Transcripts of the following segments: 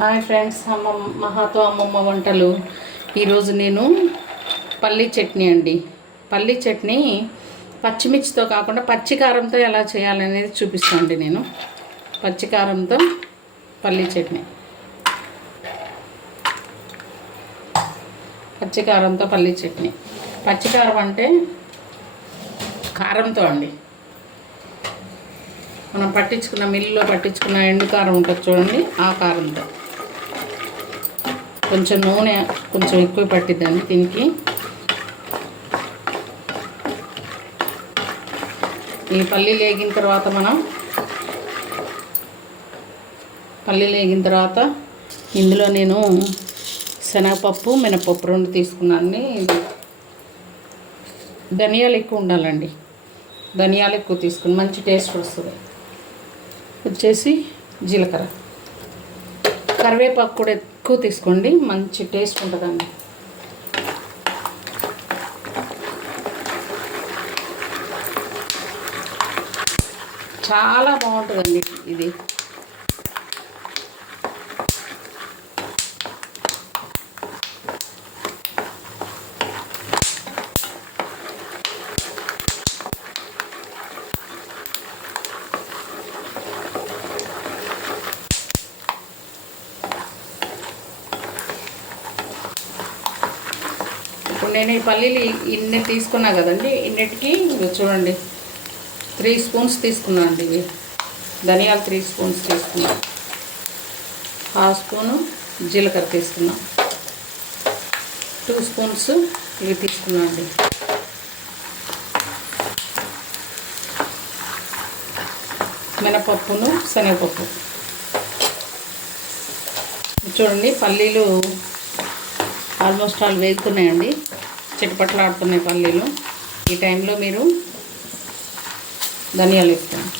Hi friends, మహాతో అమ్మమ్మ వంటలు. ఈరోజు నేను పల్లీ చట్నీ అండి. పల్లీ చట్నీ పచ్చిమిర్చితో కాకుండా పచ్చికారంతో ఎలా చేయాలనేది చూపిస్తానండి. నేను పచ్చికారంతో పల్లీ చట్నీ, పచ్చికారంతో పల్లీ చట్నీ. పచ్చికారం అంటే కారంతో అండి. మనం పట్టించుకున్న మిల్లులో పట్టించుకున్న ఎండుకారం ఉంటుంది చూడండి, ఆ కారంతో. కొంచెం నూనె కొంచెం ఎక్కువ పట్టిద్దండి దీనికి. ఈ పల్లీలు వేగిన తర్వాత ఇందులో నేను శనగపప్పు మినపప్పు రెండు తీసుకున్నాను. ధనియాలు ఎక్కువ ఉండాలండి, ధనియాలు ఎక్కువ తీసుకుని మంచి టేస్ట్ వస్తుంది. వచ్చేసి జీలకర్ర, కరివేపాకు కూడా ఎక్కువ తీసుకోండి, మంచి టేస్ట్ ఉంటుందండి. చాలా బాగుంటుందండి ఇది. ఇప్పుడు నేను ఈ పల్లీలు ఇన్ని తీసుకున్నా కదండి, ఇన్నిటికి చూడండి 3 స్పూన్స్ తీసుకున్నాను అండి. ఇవి ధనియాలు 3 స్పూన్స్ తీసుకున్నా, 1/2 స్పూను జీలకర్ర తీసుకున్నా, 2 స్పూన్స్ ఇవి తీసుకున్నా అండి. మినపప్పును శనగపప్పు. చూడండి పల్లీలు ఆల్మోస్ట్ ఆల్ వేగుతున్నాయండి, చిటపట్లు ఆడుతున్నాయి పల్లీలు. ఈ టైంలో మీరు ధనియాలు వేస్తాను.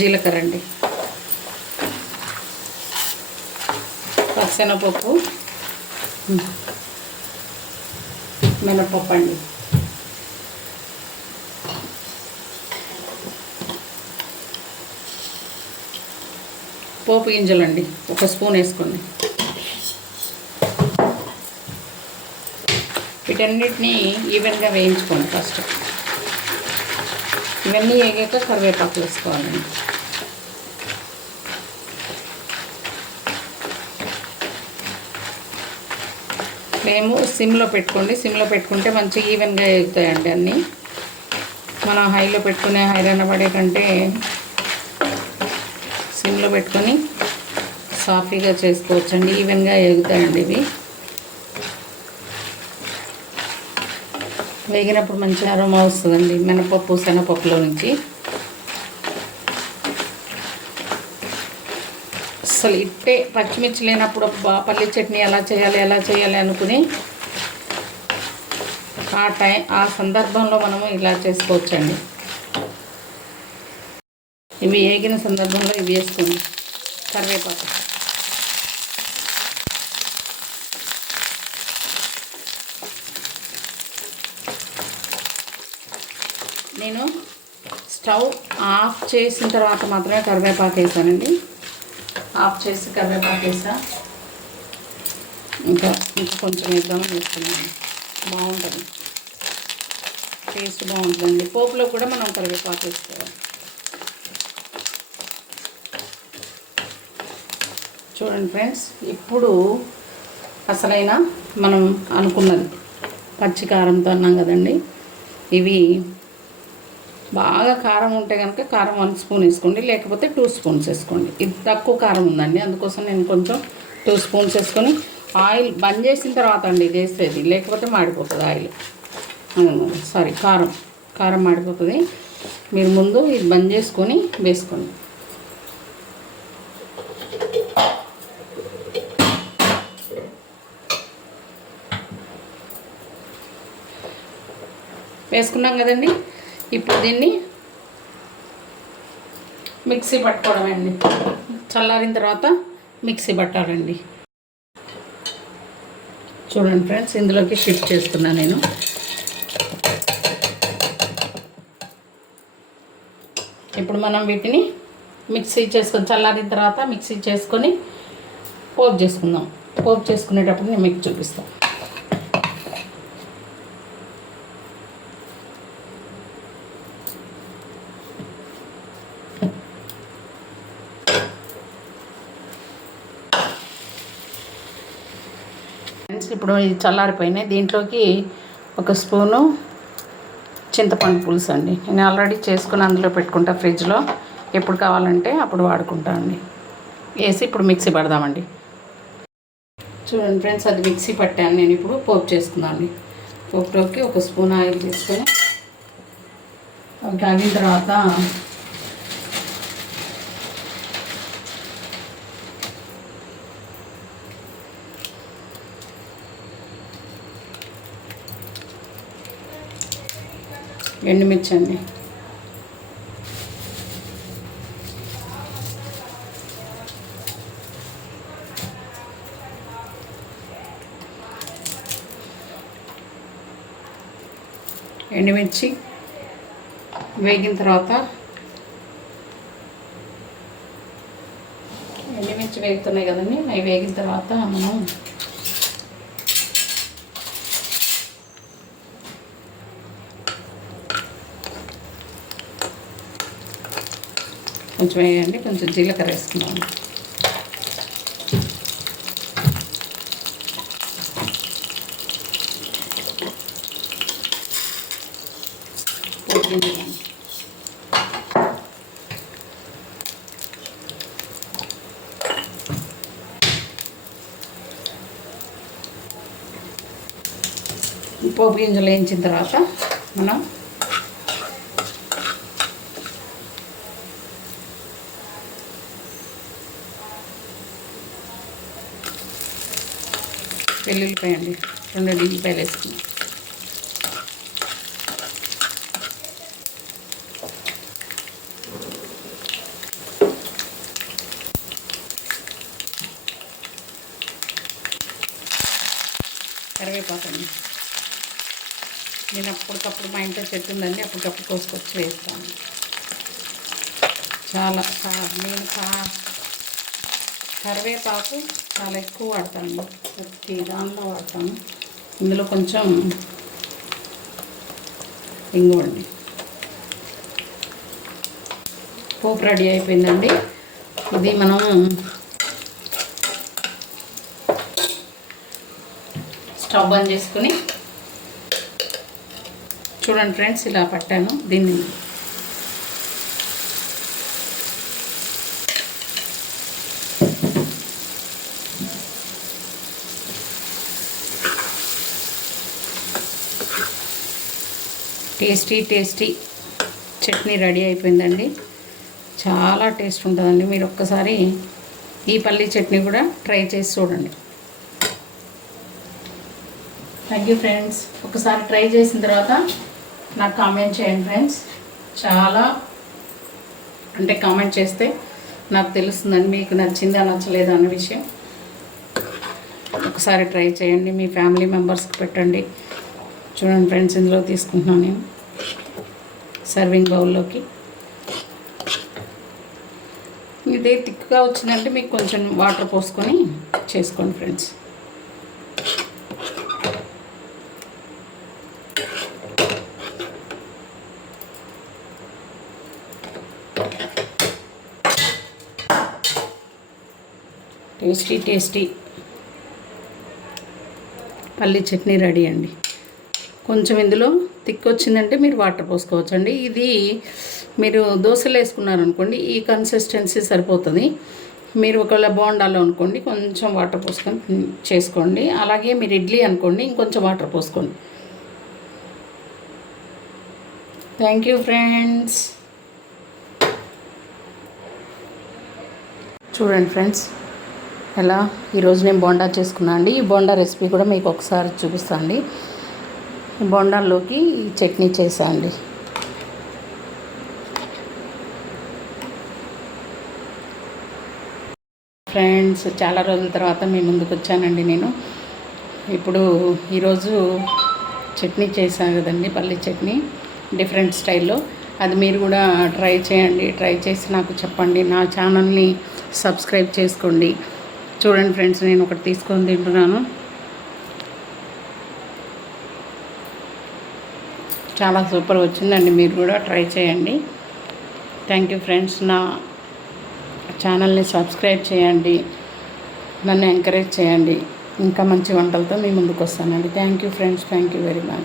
జీలకర్ర అండి, పచ్చెనపప్పు, మినపప్పు అండి. పోపు గింజలండి 1 స్పూన్ వేసుకోండి. వీటన్నిటినీ ఈవెన్గా వేయించుకోండి ఫస్ట్. ఇవన్నీ వేగాక కరివేపాకు వేసుకోవాలండి. మేము సిమ్లో పెట్టుకోండి, సిమ్లో పెట్టుకుంటే మంచిగా ఈవెన్గా వేగుతాయండి అన్నీ. మనం హైలో పెట్టుకునే హైరాణ పడే కంటే సిమ్లో పెట్టుకొని సాఫీగా చేసుకోవచ్చండి, ఈవెన్గా వేగుతాయండి ఇవి. వేగినప్పుడు మంచి అరోమా వస్తుందండి మినపప్పు శనగపప్పులో నుంచి. అసలు ఇట్టే పచ్చిమిర్చి లేనప్పుడు పల్లి చట్నీ ఎలా చేయాలి అనుకుని ఆ సందర్భంలో మనము ఇలా చేసుకోవచ్చండి. ఇవి వేగిన సందర్భంలో ఇవి వేసుకోండి. కరివేపాకు, నేను స్టవ్ ఆఫ్ చేసిన తర్వాత మాత్రమే కరివేపాకు వేసానండి. ఆఫ్ చేసి కరివేపాకు వేసా. ఇంకా కొంచెం వేద్దామని వేస్తున్నాను. బాగుంటుంది, టేస్ట్ బాగుంటుందండి. పోపులో కూడా మనం కరివేపాకు వేసుకోవాలి. చూడండి ఫ్రెండ్స్, ఇప్పుడు అసలైన మనం అనుకున్నది పచ్చికారంతో అన్నాం కదండి. ఇవి బాగా కారం ఉంటే కనుక కారం 1 స్పూన్ వేసుకోండి, లేకపోతే 2 స్పూన్స్ వేసుకోండి. ఇది తక్కువ కారం ఉందండి, అందుకోసం నేను కొంచెం 2 స్పూన్స్ వేసుకొని ఆయిల్ బంద్ చేసిన తర్వాత అండి ఇది వేసేది, లేకపోతే మాడిపోతుంది ఆయిల్. సారీ, కారం మాడిపోతుంది. మీరు ముందు ఇది బంద్ చేసుకొని వేసుకోండి. వేసుకున్నాం కదండి. ఇప్పుడు దీన్ని మిక్సీ పట్టుకోవడం అండి. చల్లారిన తర్వాత మిక్సీ పట్టాలండి. చూడండి ఫ్రెండ్స్, ఇందులోకి షిఫ్ట్ చేస్తున్నాను నేను. ఇప్పుడు మనం వీటిని మిక్సీ చేసుకొని చల్లారిన తర్వాత మిక్సీ చేసుకొని పోపు చేసుకుందాం. పోపు చేసుకునేటప్పుడు నేను మీకు చూపిస్తాను. ఇప్పుడు ఇది చల్లారిపోయినాయి. దీంట్లోకి 1 స్పూను చింతపండు పులుసు అండి. నేను ఆల్రెడీ చేసుకుని అందులో పెట్టుకుంటా ఫ్రిడ్జ్లో. ఎప్పుడు కావాలంటే అప్పుడు వాడుకుంటా అండి. వేసి ఇప్పుడు మిక్సీ పడదామండి. చూడండి ఫ్రెండ్స్, అది మిక్సీ పట్టాను నేను. ఇప్పుడు పోపు చేసుకుందాం అండి. పోపులోకి 1 స్పూన్ ఆయిల్ తీసుకొని అవి కాగిన తర్వాత ఎండుమిర్చి అండి. ఎండుమిర్చి వేగిన తర్వాత ఎండుమిర్చి వేగుతున్నాయి కదండి. అవి వేగిన తర్వాత మనం కొంచెం వేయండి, కొంచెం జీలకర్ర వేసుకున్నాము. పోపు గింజలు వేయించిన తర్వాత మనం వెల్లుల్లిపాయ అండి, 2 వెల్లుల్లిపాయలు వేసుకున్నాం. కరివేపాకు అండి. నేను అప్పటికప్పుడు మా ఇంట్లో చెట్టు ఉందండి, అప్పటికప్పుడు కోసుకొచ్చి వేస్తాను. నేను కరివేపాకు చాలా ఎక్కువ వాడతాను. ప్రతి దానిలో వాడతాను. ఇందులో కొంచెం ఇంగువండి. పోపు రెడీ అయిపోయిందండి. ఇది మనం స్టవ్ బంద్ చేసుకుని చూడండి ఫ్రెండ్స్, ఇలా పట్టాను. దీన్ని టేస్టీ చట్నీ రెడీ అయిపోయిందండి. చాలా టేస్ట్ ఉంటుందండి. మీరు ఒక్కసారి ఈ పల్లీ చట్నీ కూడా ట్రై చేసి చూడండి. Thank you friends. ఒకసారి ట్రై చేసిన తర్వాత నాకు కామెంట్ చేయండి ఫ్రెండ్స్. చాలా అంటే కామెంట్ చేస్తే నాకు తెలుస్తుందండి మీకు నచ్చిందా నచ్చలేదా అన్న విషయం. ఒకసారి ట్రై చేయండి, మీ ఫ్యామిలీ మెంబర్స్కి పెట్టండి. చూడండి ఫ్రెండ్స్, ఇందులో తీసుకుంటున్నాను నేను సర్వింగ్ బౌల్లోకి. ఇదే థిక్గా వచ్చిందంటే మీకు కొంచెం వాటర్ పోసుకొని చేసుకోండి ఫ్రెండ్స్. టేస్టీ పల్లీ చట్నీ రెడీ అండి. కొంచెం ఇందులో థిక్ వచ్చిందంటే మీరు వాటర్ పోసుకోవచ్చండి. ఇది మీరు దోశలు వేసుకున్నారనుకోండి, ఈ కన్సిస్టెన్సీ సరిపోతుంది. మీరు ఒకవేళ బోండాలో అనుకోండి కొంచెం వాటర్ పోసుకొని చేసుకోండి. అలాగే మీరు ఇడ్లీ అనుకోండి ఇంకొంచెం వాటర్ పోసుకోండి. Thank you friends. చూడండి ఫ్రెండ్స్, ఎలా ఈరోజు నేను బోండా చేసుకున్నాను అండి. ఈ బోండా రెసిపీ కూడా మీకు ఒకసారి చూపిస్తాను అండి. బోండాల్లోకి ఈ చట్నీ చేసా అండి. ఫ్రెండ్స్, చాలా రోజుల తర్వాత మీ ముందుకు వచ్చానండి నేను. ఇప్పుడు ఈరోజు చట్నీ చేశాను కదండి, పల్లి చట్నీ డిఫరెంట్ స్టైల్లో. అది మీరు కూడా ట్రై చేయండి. ట్రై చేసి నాకు చెప్పండి. నా ఛానల్ని సబ్స్క్రైబ్ చేసుకోండి. చూడండి ఫ్రెండ్స్, నేను ఒకటి తీసుకొని తింటున్నాను. చాలా సూపర్ వచ్చిందండి. మీరు కూడా ట్రై చేయండి. Thank you friends. నా ఛానల్ని సబ్స్క్రైబ్ చేయండి. నన్ను ఎంకరేజ్ చేయండి. ఇంకా మంచి వంటలతో మీ ముందుకు వస్తానండి. Thank you friends. Thank you very much.